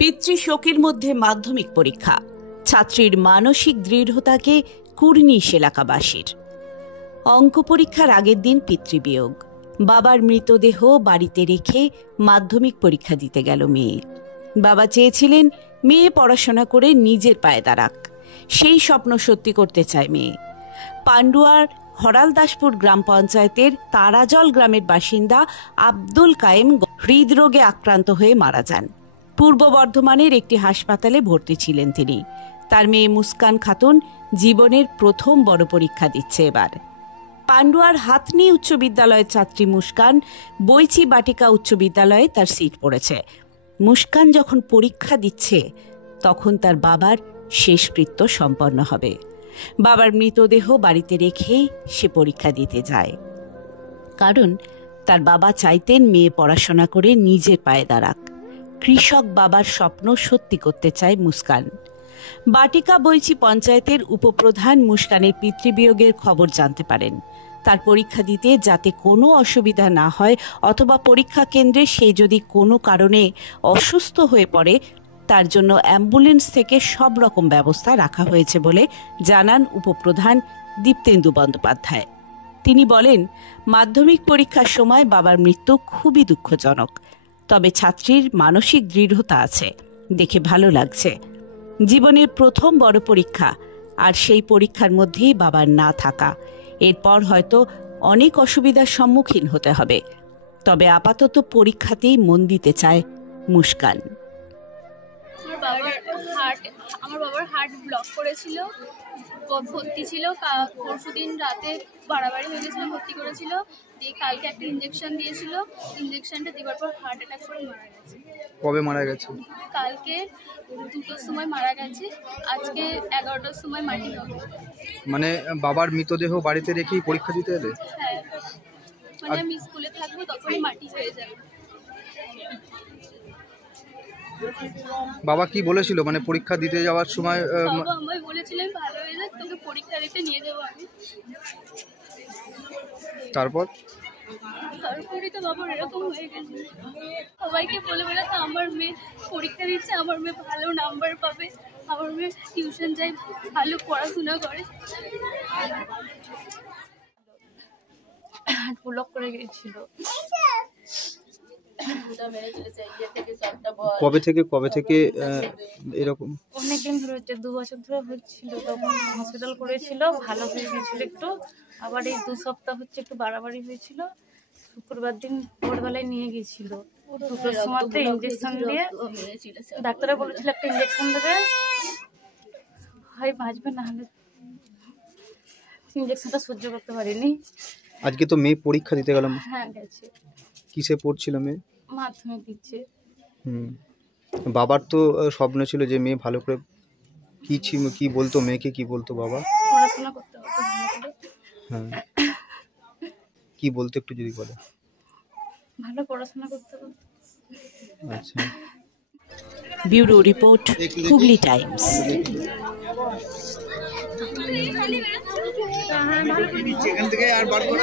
পিতৃশোকের মধ্যে মাধ্যমিক পরীক্ষা, ছাত্রীর মানসিক দৃঢ়তাকে কুর্নিশ এলাকাবাসীর। অঙ্ক পরীক্ষার আগের দিন পিতৃবিয়োগ, বাবার মৃতদেহ বাড়িতে রেখে মাধ্যমিক পরীক্ষা দিতে গেল মেয়ে। বাবা চেয়েছিলেন মেয়ে পড়াশোনা করে নিজের পায়ে দাঁড়াক, সেই স্বপ্ন সত্যি করতে চায় মেয়ে। পান্ডুয়ার হরালদাসপুর গ্রাম পঞ্চায়েতের তারাজল গ্রামের বাসিন্দা আব্দুল কায়েম হৃদরোগে আক্রান্ত হয়ে মারা যান। পূর্ব বর্ধমানের একটি হাসপাতালে ভর্তি ছিলেন তিনি। তার মেয়ে মুস্কান খাতুন জীবনের প্রথম বড় পরীক্ষা দিচ্ছে এবার। পান্ডুয়ার হাতনি উচ্চ বিদ্যালয়ের ছাত্রী মুস্কান বৈচি বাটিকা উচ্চ বিদ্যালয়ে তার সিট পড়েছে। মুস্কান যখন পরীক্ষা দিচ্ছে তখন তার বাবার শেষকৃত্য সম্পন্ন হবে। বাবার মৃতদেহ বাড়িতে রেখেই সে পরীক্ষা দিতে যায়, কারণ তার বাবা চাইতেন মেয়ে পড়াশোনা করে নিজের পায়ে দাঁড়াক। কৃষক বাবার স্বপ্ন সত্যি করতে চায় মুস্কান। বাটিকা বৈচি পঞ্চায়েতের উপপ্রধান মুস্কানের পিতৃবিয়োগের খবর জানতে পারেন। তার পরীক্ষা দিতে যাতে কোনো অসুবিধা না হয়, অথবা পরীক্ষা কেন্দ্রে সে যদি কোনো কারণে অসুস্থ হয়ে পড়ে, তার জন্য অ্যাম্বুলেন্স থেকে সব রকম ব্যবস্থা রাখা হয়েছে বলে জানান উপপ্রধান দীপ্তেন্দু বন্দ্যোপাধ্যায়। তিনি বলেন, মাধ্যমিক পরীক্ষার সময় বাবার মৃত্যু খুবই দুঃখজনক, তবে ছাত্রীর মানসিক দৃঢ়তা আছে, দেখে ভালো লাগছে। জীবনের প্রথম বড় পরীক্ষা, আর সেই পরীক্ষার মধ্যেই বাবার না থাকা, এরপর হয়তো অনেক অসুবিধার সম্মুখীন হতে হবে, তবে আপাতত পরীক্ষাতেই মন দিতে চায় মুস্কান। আমার বাবার হার্ট ব্লক করেছিল, ভর্তি ছিল। পরশুদিন রাতে বাড়াবাড়ি হয়ে গেছিল, ভর্তি করেছিল। দিয়ে কালকে একটা ইঞ্জেকশন দিয়েছিল, ইঞ্জেকশনটা দেওয়ার পর হার্ট অ্যাটাক করে মারা গেছে। কবে মারা গেছে? কালকে 2টার সময় মারা গেছে, আজকে 11টার সময় মাটি হবে। মানে বাবার মৃতদেহ বাড়িতে রেখেই পরীক্ষা দিতে এলে? হ্যাঁ, মানে আমি স্কুলে থাকবো তখনই মাটি হয়ে যাবে। বাবা কি বলেছিল, মানে পরীক্ষা দিতে যাওয়ার সময়? বাবা আমায় বলেছিলেন ভালো হয়ে যাক, তোকে পরীক্ষা দিতে নিয়ে যাবো আমি। তারপরে তো বাবার এরকম হয়ে গেছে। সবাইকে বলে তো আমার মেয়ে পরীক্ষা দিচ্ছে, আমার মেয়ে ভালো নাম্বার পাবে, আমার মেয়ে টিউশন যায়, ভালো পড়াশোনা করে। ব্লক করে গিয়েছিল। কবে থেকে এরকম? অনেকদিন ধরে হচ্ছে, 2 বছর ধরে হচ্ছিল। তখন হসপিটাল করেছিল, ভালো হয়ে গেছিল একটু। আবার এই 2 সপ্তাহ হচ্ছে একটু বাড়াবাড়ি হয়েছিল। শুক্রবার দিন ভোরবেলায় নিয়ে গিয়েছিল। 2টোর সময় ইঞ্জেকশন দিয়ে ডাক্তাররা বলেছিল একটা ইঞ্জেকশন দেবে, হয় বাঁচবে, না হলে ইঞ্জেকশনটা সহ্য করতে পারিনি। আজকে তো মেয়ে পরীক্ষা দিতে গেলাম। হ্যাঁ গেছে। কিসে পড়ছিল মেয়ে? মাধ্যমিক দিচ্ছে। বাবার তো স্বপ্ন ছিল যে মেয়ে ভালো করে, কি বলতো মেয়েকে, কি বলতো বাবা? পড়াশোনা করতে হতো ভালো করে। হ্যাঁ, কি বলতো একটু যদি বলে? ভালো পড়াশোনা করতে হতো। আচ্ছা। Bureau report, Hooghly Times. এখান থেকে আর বার করে